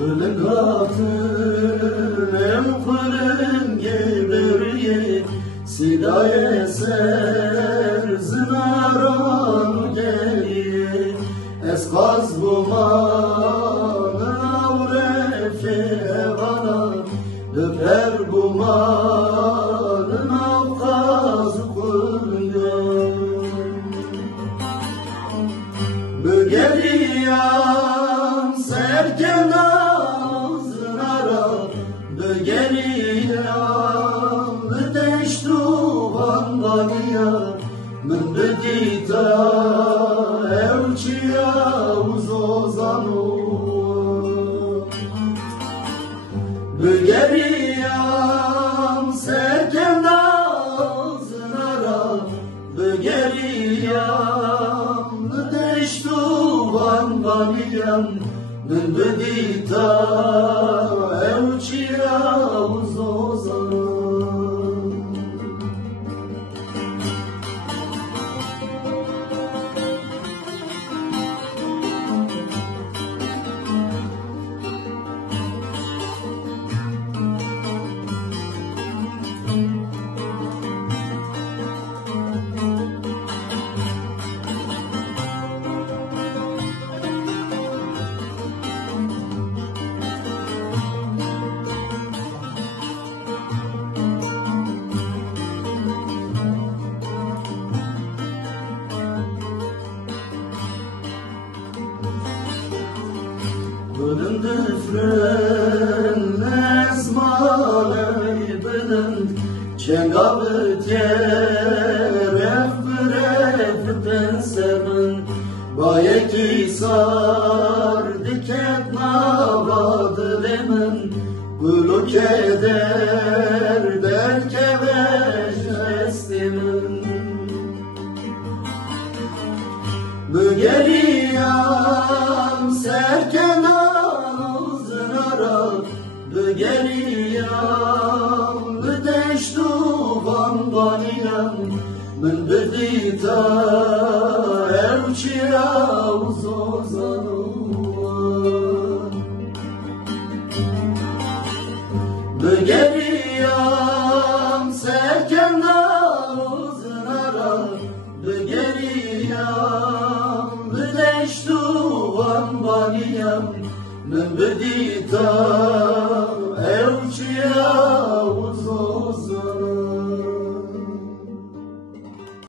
Ölü katır ev fırın geberiye Sida eser zinaran geliye Eskaz bumanı avrefe evana Döper bumanı avkaz kurgan Bögeriyan serken Bögeriyan deştu vanvaniya Min bedita evçiya uzozanu Bögeriyan serken zinara Bögeriyan deştu vanvaniya Min bedita evçiya uzozanu Bülent üfrün esmaley bülent Çengabı teref bireften sebin Bayeki sar diket navadı lemin Gülü keder derke vecestimin Bögeriyan serken Bögeriyan deştu vanvaniyan Min bedita evçiya uzozanu Bögeriyan serken zinara Bögeriyan deştu vanvaniyan Min bedita evçiya